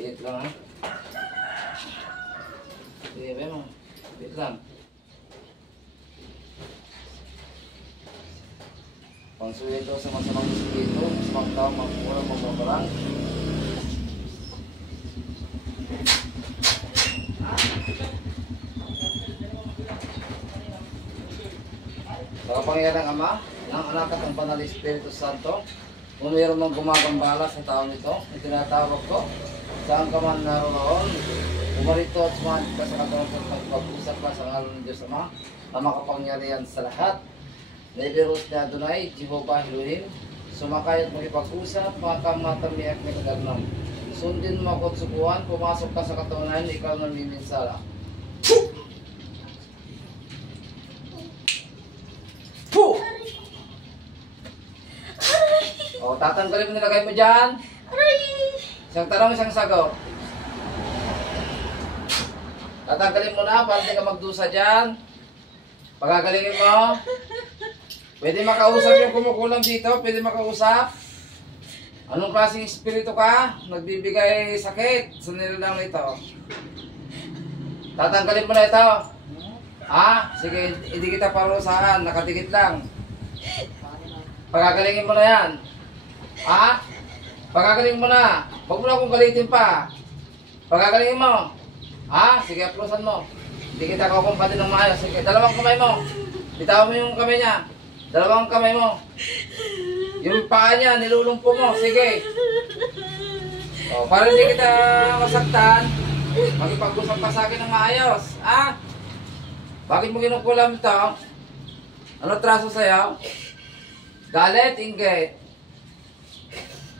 Wait lang ha. Sige, ba mo? Wait lang. Pangsulit ito sa masamang espiritu, masamang tao, magmura, magmamarang. Sa kapangyarihan ng Ama, ng Anak at ng Banal Espiritu Santo, kung mayroon mong gumagambala sa taong ito, itinatawag ko, saan ka man naroon, umarito at sumanit ka sa katawan at magpag-usap ka sa ngalan ng Diyos Ama, na makapangyarihan sa lahat. Naibiros ni Adonai, Jehovah Elohim, sumakay at makipag-usap, mga kamatami at may kagarnam. Sundin mo ako at subuhan, pumasok ka sa katawanan, ikaw nang miminsala. Puh! O, tatanggalin mo nilagay mo dyan. Isang tanong, isang sagot. Tatanggalin mo na para hindi ka magdusa dyan. Pagagalingin mo. Pwede makausap yung kumukulam dito, pwede makausap. Anong klaseng espiritu ka? Nagbibigay sakit sa nilalang ito. Tatanggalin mo na ito. Ha? Sige, hindi kita parusahan, nakadikit lang. Pagagalingin mo na yan. Ha? Pagagalingin mo na. Huwag mo na akong galitin pa. Pagagalingin mo. Ha? Sige, aplusan mo. Hindi kita kukumpatin ng maayos. Sige, dalawang kamay mo. Bitawan mo yung kamay niya. Dalawang kamay mo. Yung paa niya, nilulumpo mo. Sige. O, para hindi kita masaktan, magipag-usap ka sa akin ng maayos. Ha? Bakit mo kinukulam ito? Ano traso sa'yo? Galit, inggit.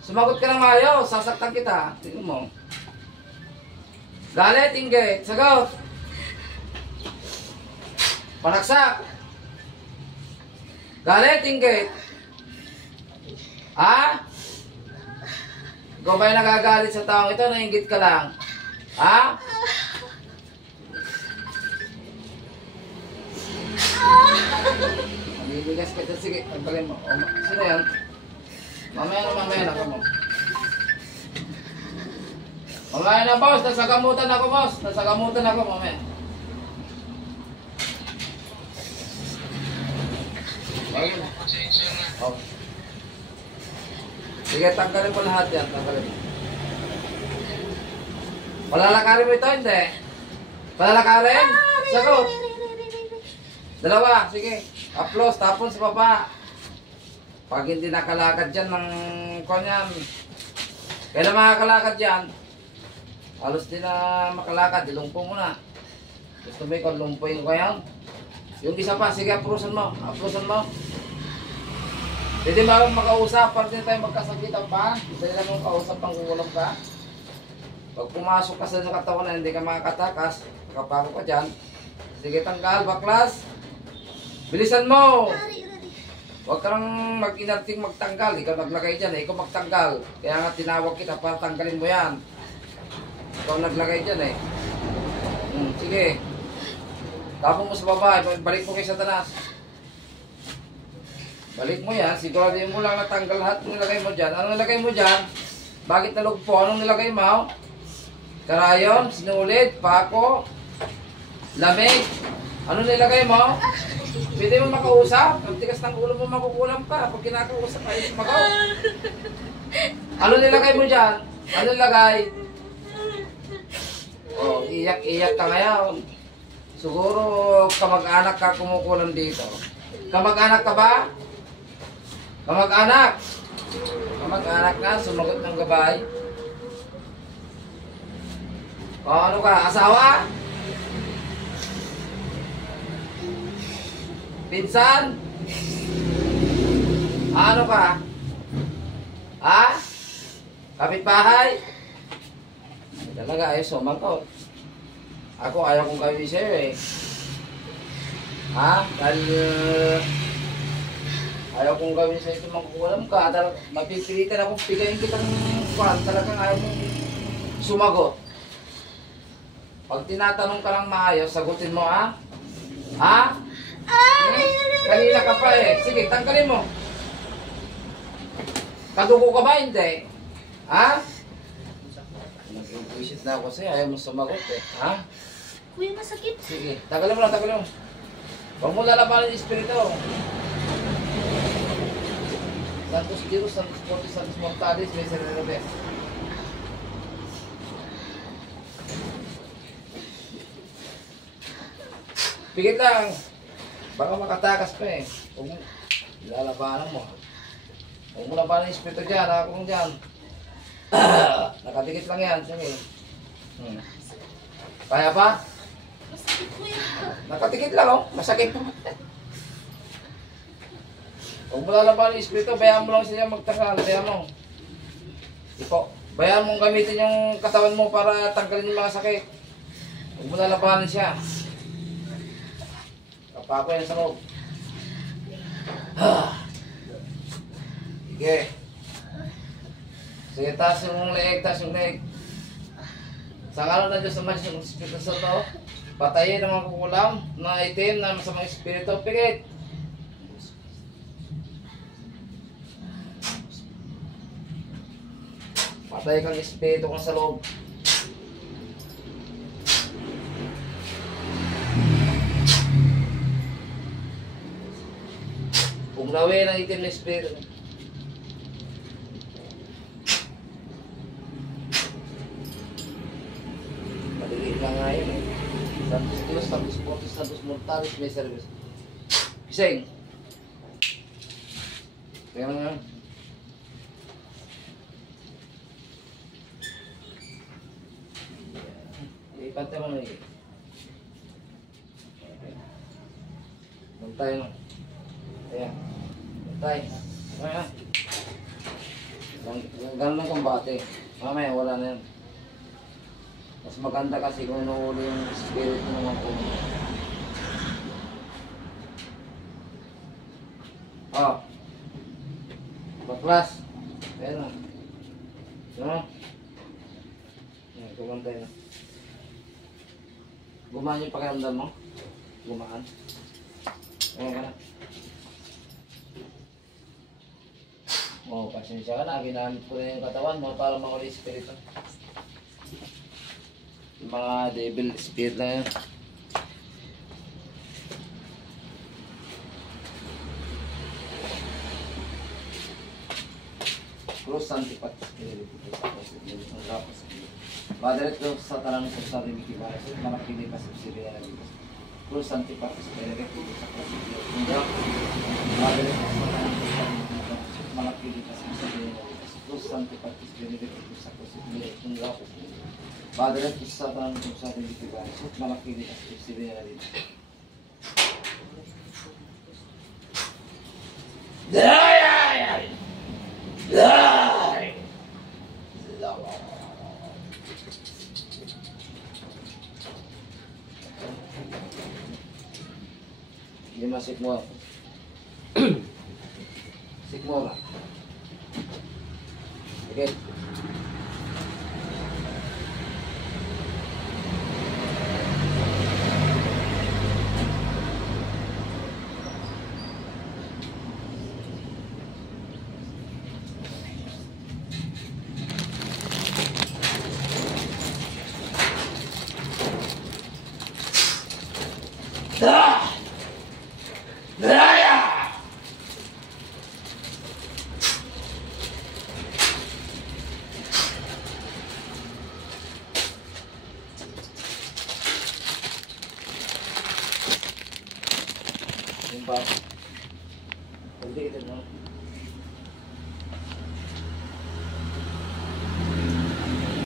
Sumagot ka ng maayos, sasaktan kita. Tingnan mo. Galit, inggit. Sagot. Panaksak. Galit, inggit. Ha? Ikaw ba'y nagagalit sa taong ito? Nainggit ka lang. Ha? Bibigas ka dyan. Sige, tanggalin mo. O, sino yan? Mamaya na ka mo. Mamaya na, boss. Nasagamutan ako, boss. Nasagamutan ako, mamaya. Oh. Sige, tanggalin mo lahat yan. Tanggalin mo. Palalakarin mo ito, hindi? Palalakarin? Sagot. Dalawa, sige. Aplos, tapon sa baba. Pag hindi nakalakad dyan ng konyan. Kailan makakalakad dyan? Halos din na makalakad. Ilumpo mo na. Gusto mo ikaw lumpuin ko yan? Yung isa pa, sige, aplusan mo. Aplusan mo. Pwede ba makausap? Pag din tayo magkasakitan pa, pwede lang mong kausap pang kukulam ka. Pag pumasok ka sa katawan na hindi ka makakatakas, nakapako ka dyan. Sige, tanggal, baklas. Bilisan mo! Huwag ka nang mag-inarting magtanggal. Ikaw naglagay dyan, ikaw magtanggal. Kaya nga tinawag kita para tanggalin mo yan. Ikaw naglagay dyan eh. Sige. Tapos mo sa baba, balik mo kay Satanas. Balik mo yan, siguraduhin mo lang natanggal lahat ng nilagay mo dyan. Anong nilagay mo dyan? Bakit nalugpo? Anong nilagay mo? Karayon, sinulid, pako, lamig. Anong nilagay mo? Pwede mo makausap? Pag tigas ng ulo mo, makukulam ka. Pag kinakausap, ayos magaw. Anong nilagay mo dyan? Anong nilagay? Oh, iyak-iyak ka ngayon. Siguro kamag-anak ka kumukulam dito. Kamag-anak ka ba? Kamag-anak! Kamag-anak na, sumagot ng gabay. O ano ka, asawa? Pinsan? Ano ka? Ha? Kapitbahay? Talaga ay sumagot. Ako ayaw kong gawin sa'yo eh. Ha? Dahil ayaw kong gawin sa'yo ito magkukulam ka. Mapipilitan akong pigayin kitang kuwan. Talagang ayaw mong sumagot. Pag tinatanong ka ng maayos, sagutin mo ha? Ha? Kanina ka pa eh. Sige, tanggalin mo. Kadugo ka ba? Hindi. Ha? Nag-visit na ako sa'yo, ayaw mo sumagot eh. Ha? Kuya, masakit. Sige, tagalin mo lang, tagalin mo. Huwag mo lalabanan yung espiritu. Santos Dios, Santos Fortis, Santos Mortalis, may Serenoves. Pigit lang. Baka makatakas pa eh. Huwag mo lalabanan mo. Huwag mo labanan yung espiritu dyan, ako kung dyan. Nakadikit lang yan, sige. Kaya pa? Masakit, kuya. Nakatikit lang oh, masakit pa. Huwag mo lalabanan yung espiritu, bayaan mo lang siya magtakal, bayaan mo. Ipo, bayaan mong gamitin yung katawan mo para tanggalin yung mga sakit. Huwag mo lalabanan siya. Kapako yan sa loob. Sige. Sige, taas yung leeg, taas yung leeg. Sa ngalan na Diyos naman yung Espiritu Santo, patayin ang mga kukulam na itim na masamang espiritu. Pigit! Patay kang espiritu kang sa loob. Puglawi ng itim na espiritu. Maliit lang nga yun eh. Santos Dios, Santos Fortis, Santos Mortalis, may service. Kising! Kaya nga. Ipante mo na eh. Bantay mo. Ayan. Bantay. Ayan. Ganun lang kumbate. Mamaya wala na yan. Mas maganda kasi kung inuuli yung spirit mo naman po. Oh. Baklas. Ayan na. No? Ayan, kumantay na. Gumaan yung pakiramdam mo? Gumaan? Ayan ka na. Oh, pasensya ka na. Ginamit ko na yung katawan mo para makuli espiritu. Yung mga devil spirit na yan. Cross Antipatis Spiritus ang lapas. Padre ito sa tanang sa rimiki baras at malakili pa sa siriya na dito. Cross Antipatis Spiritus sa Spiritus ang lapas. Padre ito sa tanang sa rimiki baras at malakili pa sa siriya na dito. Cross Antipatis Spiritus sa Spiritus ang lapas. Padre ito sa tanang sa rimiki baras at malakili pa sa siriya na dito. Lima sikmura. Sikmura. Okay. Yung ba? Hindi ito no?